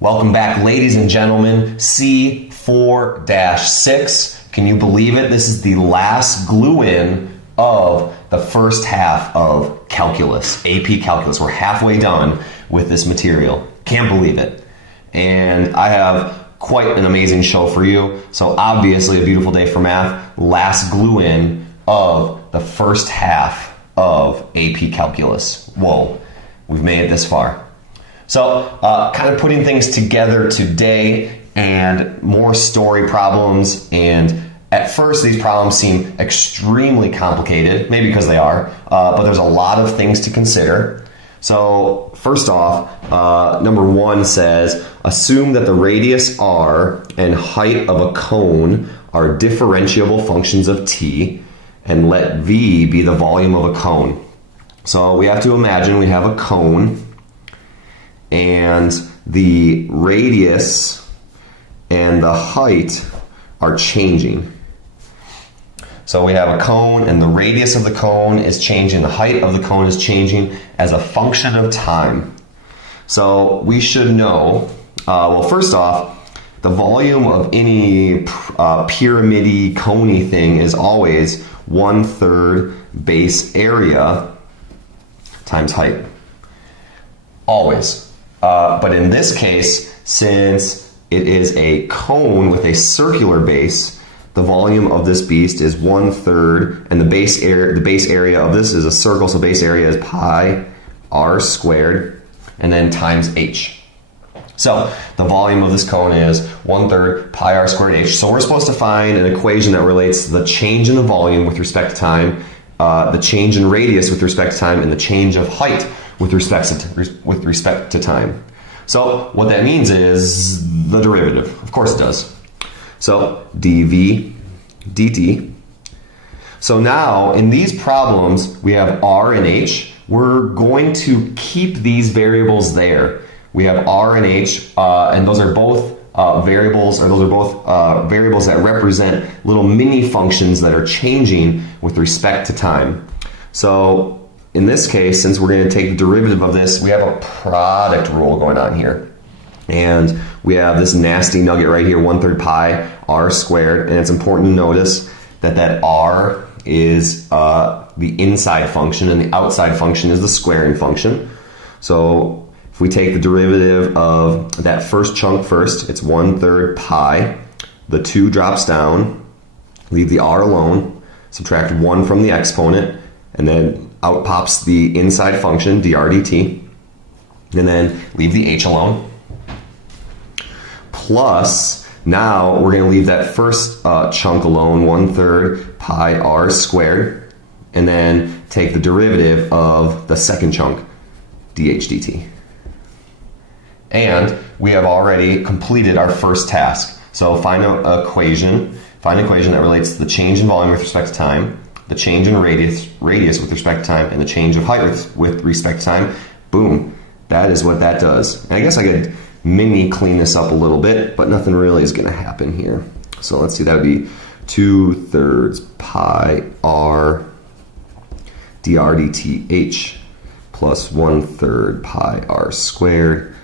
Welcome back, ladies and gentlemen. C4-6. Can you believe it? This is the last glue-in of the first half of calculus, AP Calculus. We're halfway done with this material. Can't believe it. And I have quite an amazing show for you. So obviously a beautiful day for math. Last glue-in of the first half of AP Calculus. Whoa, we've made it this far. So kind of putting things together today and more story problems. And at first these problems seem extremely complicated, maybe because they are, but there's a lot of things to consider. So first off, number one says, assume that the radius r and height of a cone are differentiable functions of t, and let v be the volume of a cone. So we have to imagine we have a cone, and the radius and the height are changing. So we have a cone, and the radius of the cone is changing, the height of the cone is changing as a function of time. So we should know, well, first off, the volume of any pyramidy, coney thing is always 1/3 base area times height. Always. But in this case, since it is a cone with a circular base, the volume of this beast is 1/3, and the base area of this is a circle, so base area is pi r squared, and then times h. So the volume of this cone is 1/3 pi r squared h. So we're supposed to find an equation that relates the change in the volume with respect to time, the change in radius with respect to time, and the change of height with respect to time. So what that means is the derivative. Of course it does. So dv dt. So now in these problems we have r and h. We're going to keep these variables there. We have r and h, and those are both variables that represent little mini functions that are changing with respect to time. So in this case, since we're going to take the derivative of this, we have a product rule going on here. And we have this nasty nugget right here, 1/3 pi r squared. And it's important to notice that that r is the inside function and the outside function is the squaring function. So if we take the derivative of that first chunk first, it's 1/3 pi. The 2 drops down, leave the r alone, subtract 1 from the exponent, and then out pops the inside function, dr dt, and then leave the h alone. Plus, now we're going to leave that first chunk alone, 1/3 pi r squared, and then take the derivative of the second chunk, dh dt. And we have already completed our first task. So find an equation that relates the change in volume with respect to time, the change in radius with respect to time, and the change of height with respect to time. Boom. That is what that does. And I guess I could mini clean this up a little bit, but nothing really is going to happen here. So let's see, that would be 2/3 pi r dr dt h plus 1/3 pi r squared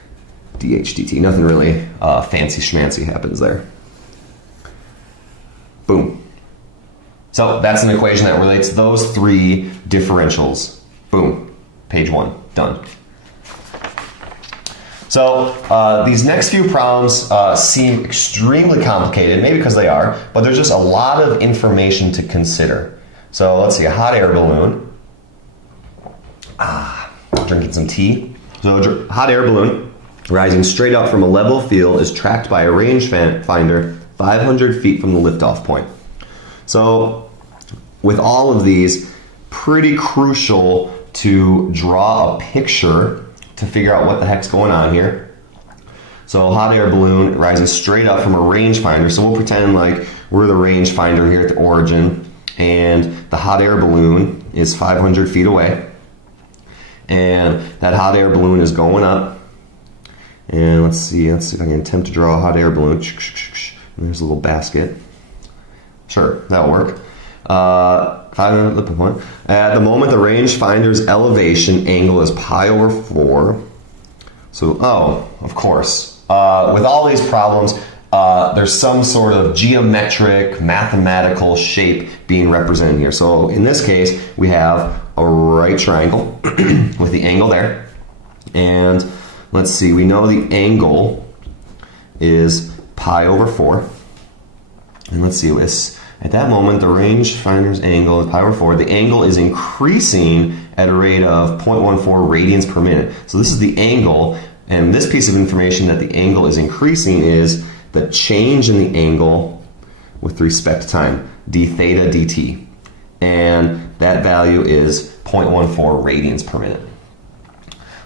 dh dt. Nothing really fancy schmancy happens there. Boom. So that's an equation that relates those 3 differentials. Boom. Page 1. Done. So these next few problems seem extremely complicated, maybe because they are, but there's just a lot of information to consider. So let's see, a hot air balloon. Drinking some tea. So a hot air balloon rising straight up from a level field is tracked by a rangefinder 500 feet from the liftoff point. So with all of these, pretty crucial to draw a picture to figure out what the heck's going on here. So a hot air balloon rising straight up from a rangefinder. So we'll pretend like we're the rangefinder here at the origin, and the hot air balloon is 500 feet away. And that hot air balloon is going up. And let's see if I can attempt to draw a hot air balloon. There's a little basket. Sure, that'll work. 500 lip point. At the moment, the rangefinder's elevation angle is pi over 4. So, oh, of course. with all these problems, there's some sort of geometric, mathematical shape being represented here. So in this case, we have a right triangle with the angle there. And let's see, we know the angle is pi over 4. And let's see, at that moment, the rangefinder's angle is pi over 4. The angle is increasing at a rate of 0.14 radians per minute. So this is the angle, and this piece of information that the angle is increasing is the change in the angle with respect to time, d theta dt. And that value is 0.14 radians per minute.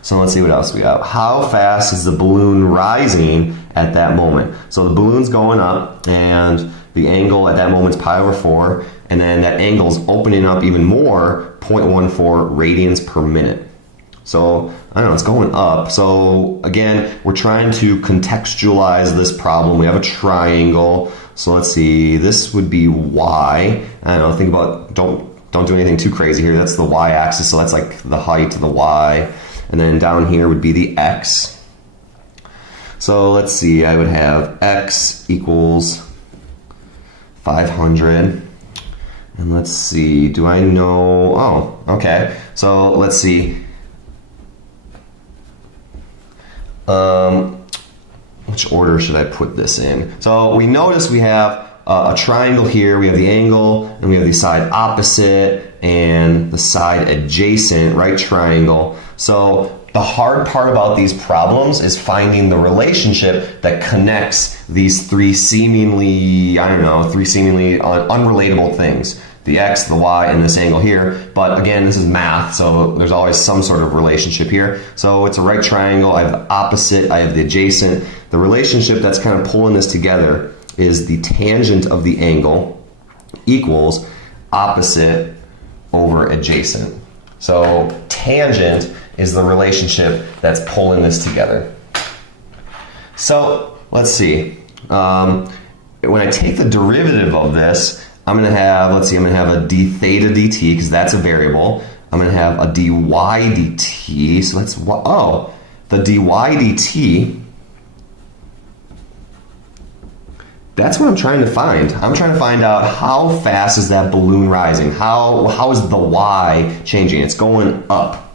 So let's see what else we got. How fast is the balloon rising at that moment? So the balloon's going up, and the angle at that moment is pi over 4, and then that angle is opening up even more, 0.14 radians per minute. So, I don't know, it's going up. So, again, we're trying to contextualize this problem. We have a triangle. So let's see, this would be y. I don't know, think about, don't do anything too crazy here. That's the y-axis, so that's like the height of the y. And then down here would be the x. So let's see, I would have x equals 500. And let's see, do I know, oh, okay. So let's see. Which order should I put this in? So we notice we have a triangle here, we have the angle, and we have the side opposite and the side adjacent, right triangle. So the hard part about these problems is finding the relationship that connects these three seemingly, unrelatable things. The x, the y, and this angle here. But again, this is math, so there's always some sort of relationship here. So it's a right triangle, I have the opposite, I have the adjacent. The relationship that's kind of pulling this together is the tangent of the angle equals opposite over adjacent. So tangent is the relationship that's pulling this together. So let's see. When I take the derivative of this, I'm going to have, let's see, I'm going to have a d theta dt, because that's a variable. I'm going to have a dy dt, so that's, oh, the dy dt, that's what I'm trying to find. I'm trying to find out how fast is that balloon rising? How is the y changing? It's going up.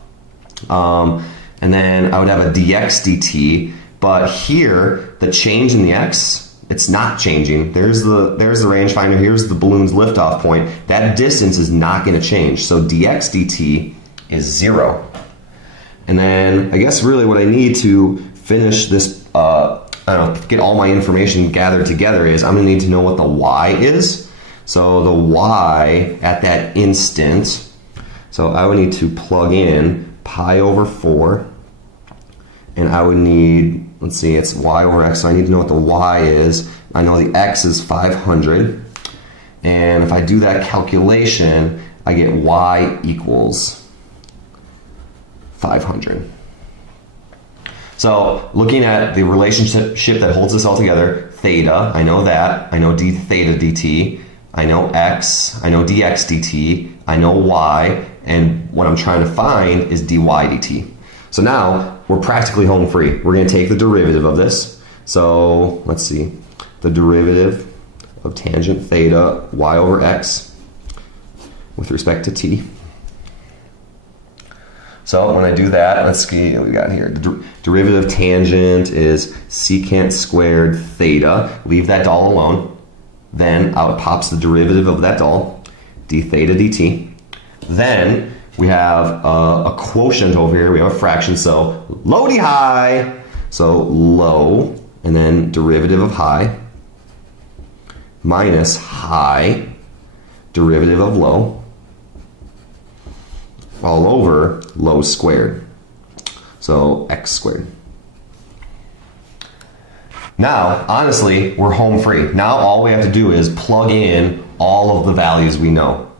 And then I would have a dx dt, but here, the change in the x, it's not changing. There's the rangefinder, here's the balloon's liftoff point. That distance is not going to change. So dx dt is 0. And then I guess really what I need to finish this, get all my information gathered together is I'm going to need to know what the y is. So the y at that instant, so I would need to plug in pi over 4, and I would need, let's see, it's y over x, so I need to know what the y is. I know the x is 500, and if I do that calculation, I get y equals 500. So looking at the relationship that holds this all together, theta, I know that, I know d theta dt, I know x, I know dx dt, I know y, and what I'm trying to find is dy dt. So now we're practically home free. We're going to take the derivative of this. So let's see, the derivative of tangent theta y over x with respect to t. So when I do that, let's see what we got here. The derivative of tangent is secant squared theta. Leave that doll alone. Then out pops the derivative of that doll, d theta dt. Then we have a quotient over here. We have a fraction, so low d high. So low, and then derivative of high, minus high, derivative of low, all over low squared. So x squared. Now, honestly, we're home free. Now all we have to do is plug in all of the values we know.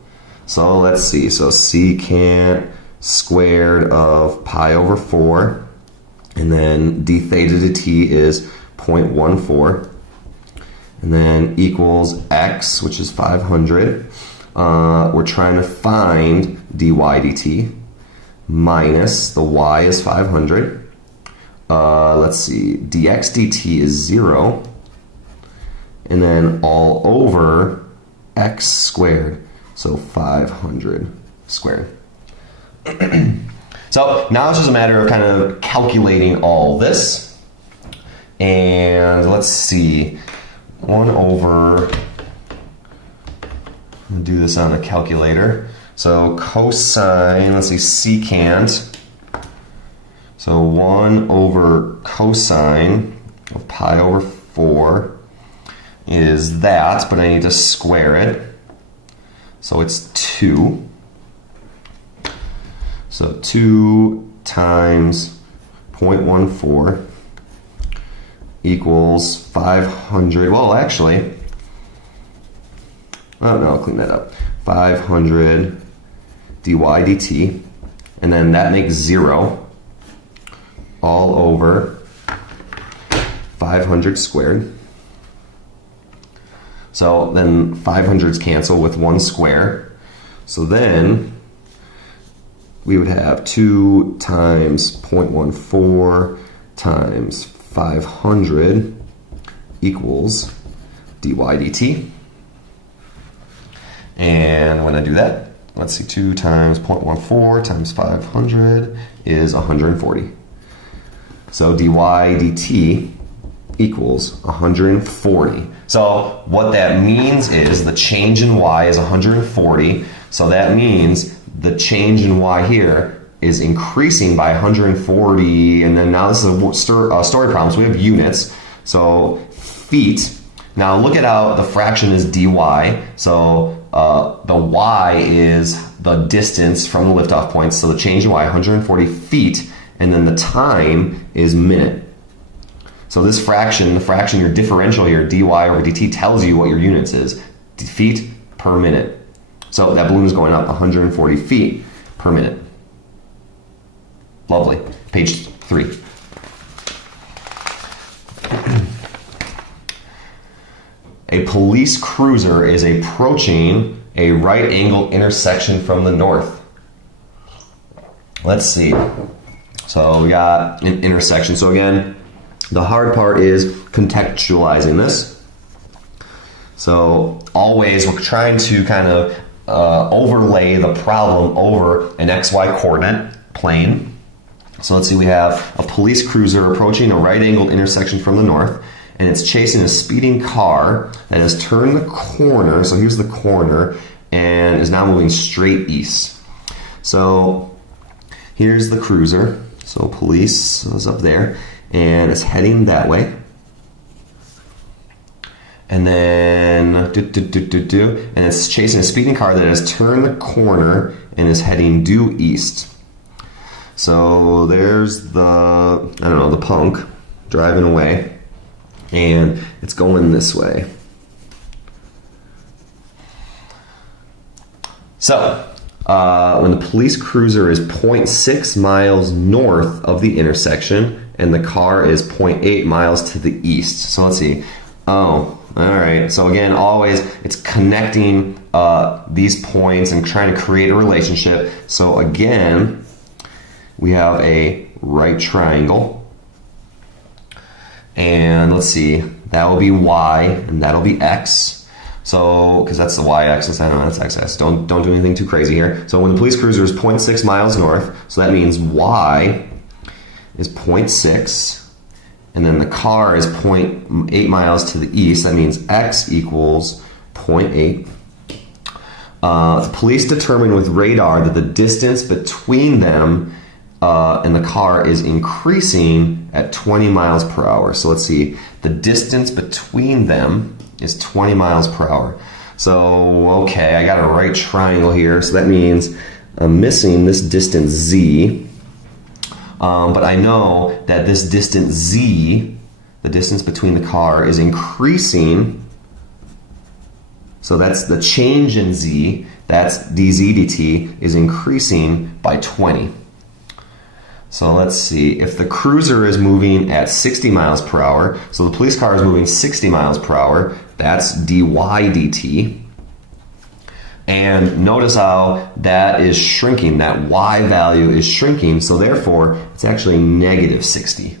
So let's see, so secant squared of pi over 4, and then d theta dt is 0.14, and then equals x, which is 500. We're trying to find dy dt, minus the y is 500, let's see, dx dt is 0, and then all over x squared, so 500 squared. So now it's just a matter of kind of calculating all this. And let's see, 1 over, I'm gonna do this on a calculator. So cosine, let's see, secant. So 1 over cosine of pi over 4 is that, but I need to square it. So it's 2. So 2 times 0.14 equals 500. Well, actually, oh no, I'll clean that up. 500 dy dt, and then that makes 0 all over 500 squared. So then 500s cancel with 1 square. So then we would have 2 times 0.14 times 500 equals dy dt. And when I do that, let's see, 2 times 0.14 times 500 is 140. So dy dt equals 140. So what that means is the change in y is 140. So that means the change in y here is increasing by 140. And then now this is a story problem, so we have units. So feet. Now look at how the fraction is dy. So the y is the distance from the liftoff point. So the change in y, 140 feet. And then the time is minute. So this fraction, your differential here, dy over dt, tells you what your units is. Feet per minute. So that balloon is going up 140 feet per minute. Lovely. Page 3. A police cruiser is approaching a right-angled intersection from the north. Let's see. So we got an intersection. So again, the hard part is contextualizing this. So always we're trying to kind of overlay the problem over an XY coordinate plane. So let's see, we have a police cruiser approaching a right-angled intersection from the north, and it's chasing a speeding car that has turned the corner. So here's the corner, and is now moving straight east. So here's the cruiser. So police is up there, and it's heading that way. And then, and it's chasing a speeding car that has turned the corner and is heading due east. So there's the punk driving away, and it's going this way. So, when the police cruiser is 0.6 miles north of the intersection, and the car is 0.8 miles to the east. So let's see. Oh, all right. So again, always it's connecting these points and trying to create a relationship. So again, we have a right triangle. And let's see, that will be y, and that'll be x. So, because that's the y-axis, I know that's x-axis. Don't do anything too crazy here. So when the police cruiser is 0.6 miles north, so that means y is 0.6, and then the car is 0.8 miles to the east. That means x equals 0.8. The police determined with radar that the distance between them and the car is increasing at 20 miles per hour. So let's see, the distance between them is 20 miles per hour. So, okay, I got a right triangle here, so that means I'm missing this distance z. But I know that this distance z, the distance between the car, is increasing. So that's the change in z, that's dz dt, is increasing by 20. So let's see, if the cruiser is moving at 60 miles per hour, so the police car is moving 60 miles per hour, that's dy dt. And notice how that is shrinking, that y value is shrinking, so therefore it's actually negative 60.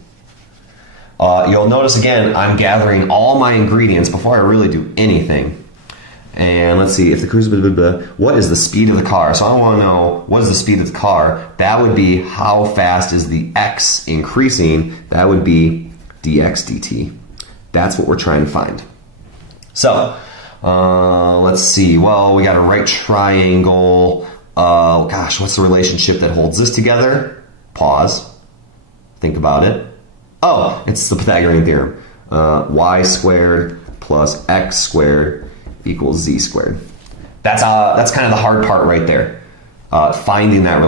You'll notice again, I'm gathering all my ingredients before I really do anything. And let's see, if the cruise, what is the speed of the car? So I want to know, what is the speed of the car? That would be how fast is the x increasing? That would be dx dt. That's what we're trying to find. So, let's see. Well, we got a right triangle. Gosh, what's the relationship that holds this together? Pause. Think about it. Oh, it's the Pythagorean theorem. Y squared plus x squared equals z squared. That's kind of the hard part right there. Finding that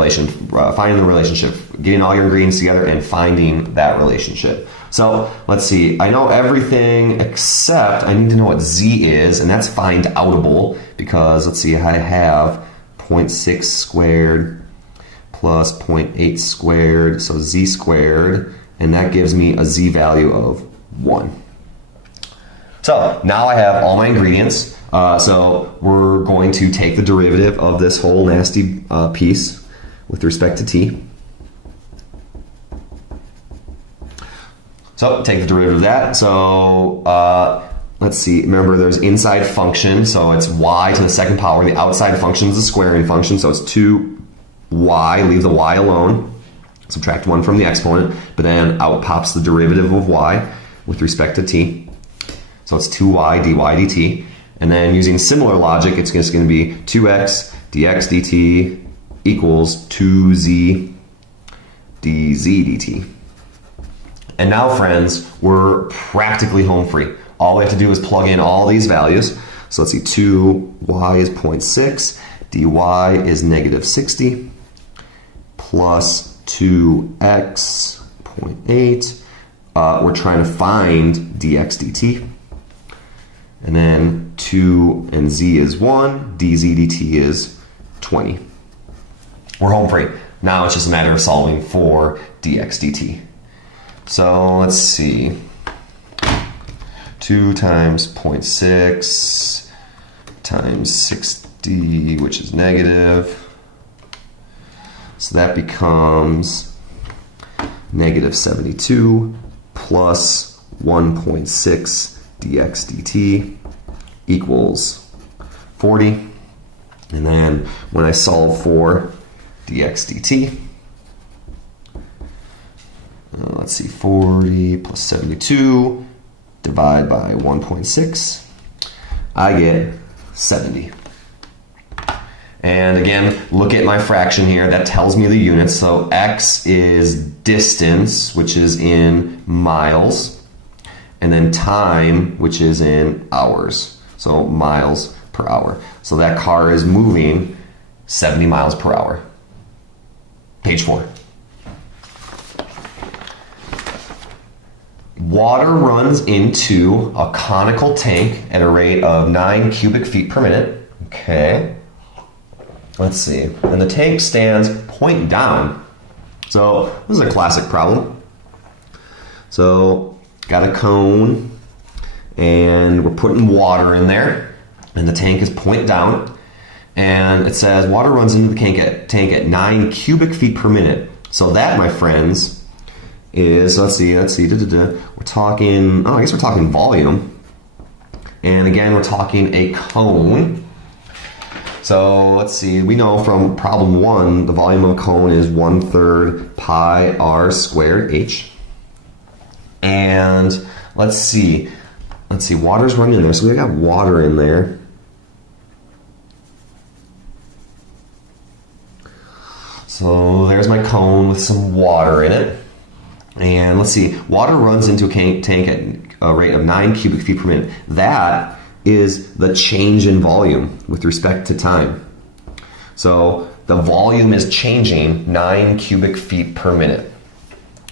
finding the relationship, getting all your ingredients together and finding that relationship. So let's see. I know everything except I need to know what z is, and that's find outable because let's see. I have 0.6 squared plus 0.8 squared, so z squared, and that gives me a z value of 1. So now I have all my ingredients. So we're going to take the derivative of this whole nasty piece with respect to t. So take the derivative of that. So let's see, remember there's inside function, so it's y to the second power. The outside function is the squaring function, so it's 2y, leave the y alone. Subtract 1 from the exponent, but then out pops the derivative of y with respect to t. So it's 2y dy dt. And then using similar logic, it's just going to be 2x dx dt equals 2z dz dt. And now, friends, we're practically home free. All we have to do is plug in all these values. So let's see, 2y is 0.6, dy is negative 60, plus 2x, 0.8. We're trying to find dx dt. And then 2 and z is 1, dz dt is 20. We're home free. Now it's just a matter of solving for dx dt. So let's see. 2 times 0.6 times 60, which is negative. So that becomes negative 72 plus 1.6 dx dt equals 40. And then when I solve for dx dt, let's see, 40 plus 72 divide by 1.6, I get 70. And again, look at my fraction here. That tells me the units. So x is distance, which is in miles, and then time, which is in hours. So miles per hour. So that car is moving 70 miles per hour. Page 4. Water runs into a conical tank at a rate of 9 cubic feet per minute. Okay. Let's see. And the tank stands point down. So this is a classic problem. So got a cone and we're putting water in there and the tank is point down and it says water runs into the tank at 9 cubic feet per minute. So that, my friends, is, let's see, we're talking, I guess we're talking volume. And again, we're talking a cone. So let's see, we know from problem 1, the volume of a cone is 1/3 pi r squared h. And let's see, water's running in there. So we got water in there. So there's my cone with some water in it. And let's see, water runs into a tank at a rate of 9 cubic feet per minute. That is the change in volume with respect to time. So the volume is changing 9 cubic feet per minute.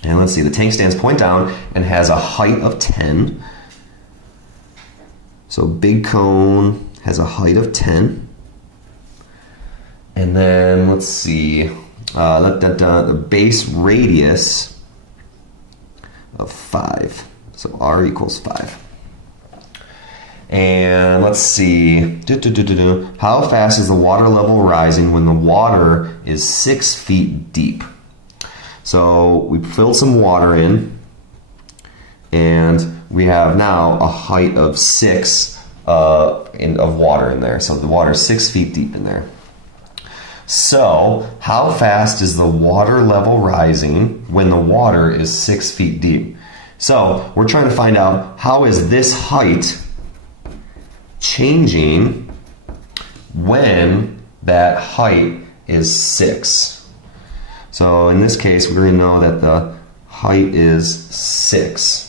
And let's see, the tank stands point down and has a height of 10. So big cone has a height of 10. And then let's see, the base radius of 5. So r equals 5. And let's see, how fast is the water level rising when the water is 6 feet deep? So we filled some water in, and we have now a height of 6 of water in there. So the water is 6 feet deep in there. So how fast is the water level rising when the water is 6 feet deep? So we're trying to find out, how is this height changing when that height is 6? So in this case, we're going to know that the height is 6.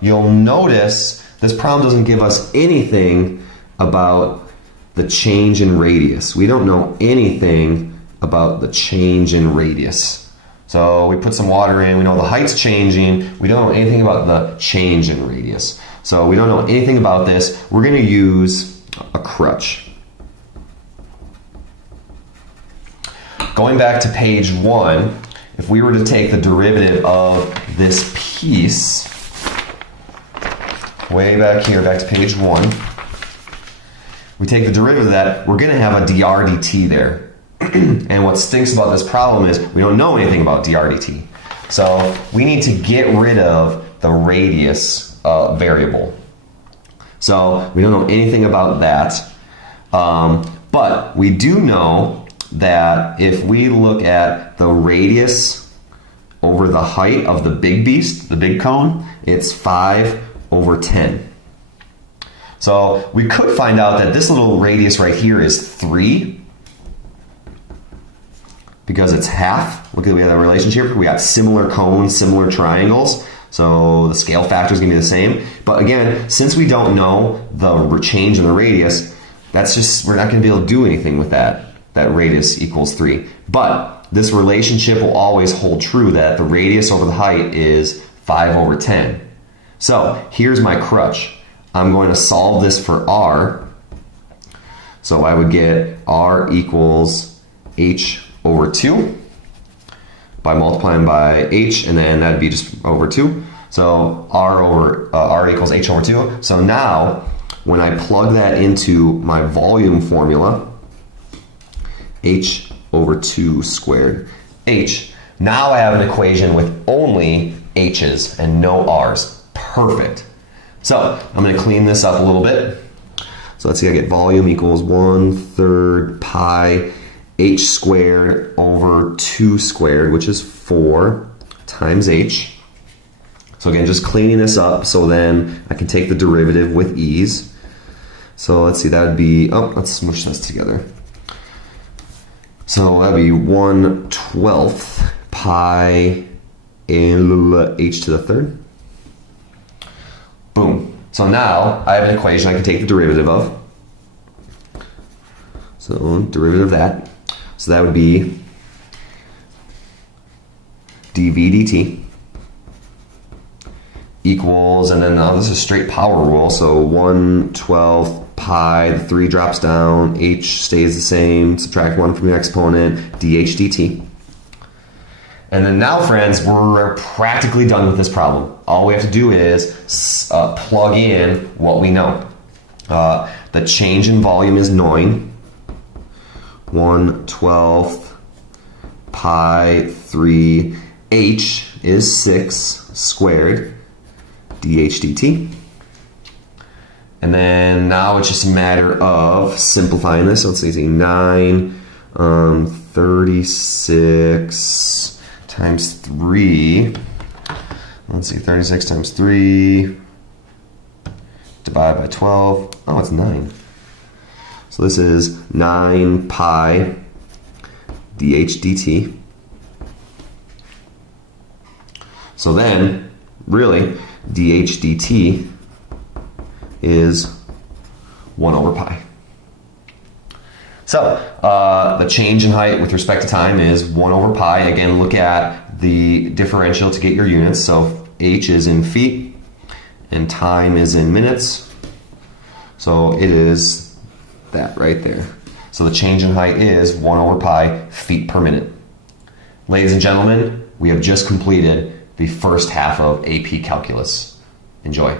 You'll notice this problem doesn't give us anything about the change in radius. We don't know anything about the change in radius. So we put some water in, we know the height's changing, we don't know anything about the change in radius. So we don't know anything about this. We're going to use a crutch. Going back to page 1, if we were to take the derivative of this piece, way back here, back to page 1, we take the derivative of that, we're going to have a dr dt there. And what stinks about this problem is we don't know anything about dr dt. So we need to get rid of the radius variable. So we don't know anything about that. But we do know that if we look at the radius over the height of the big beast, the big cone, it's 5/10. So we could find out that this little radius right here is 3 because it's half. Look at, we have that relationship. We got similar cones, similar triangles. So the scale factor is going to be the same. But again, since we don't know the change in the radius, that's just, we're not going to be able to do anything with that. That radius equals 3. But this relationship will always hold true, that the radius over the height is 5/10. So here's my crutch. I'm going to solve this for r. So I would get r equals h/2 by multiplying by h, and then that'd be just over 2. So r equals h/2. So now when I plug that into my volume formula, h/2 squared h, now I have an equation with only h's and no r's. Perfect. So I'm going to clean this up a little bit. So let's see, I get volume equals 1/3 pi h squared over 2 squared, which is 4 times h. So again, just cleaning this up so then I can take the derivative with ease. So let's see, that would be, let's smush this together. So that would be 1/12 pi h to the third. Boom. So now I have an equation I can take the derivative of. So derivative of that. So that would be dv dt equals, and then now this is straight power rule, so 1/12 pi, the 3 drops down, h stays the same, subtract 1 from your exponent, dh dt. And then now, friends, we're practically done with this problem. All we have to do is plug in what we know. The change in volume is 9. 1/12 pi 3, h is 6 squared, dh dt. And then now it's just a matter of simplifying this. So let's say 9, 36 times 3. Let's see, 36 times 3 divided by 12. Oh, it's 9. So this is 9 pi dh dt. So then, really, dh dt is 1/pi. So the change in height with respect to time is 1/pi. Again, look at the differential to get your units. So h is in feet and time is in minutes. So it is that right there. So the change in height is 1/pi feet per minute. Ladies and gentlemen, we have just completed the first half of AP Calculus. Enjoy.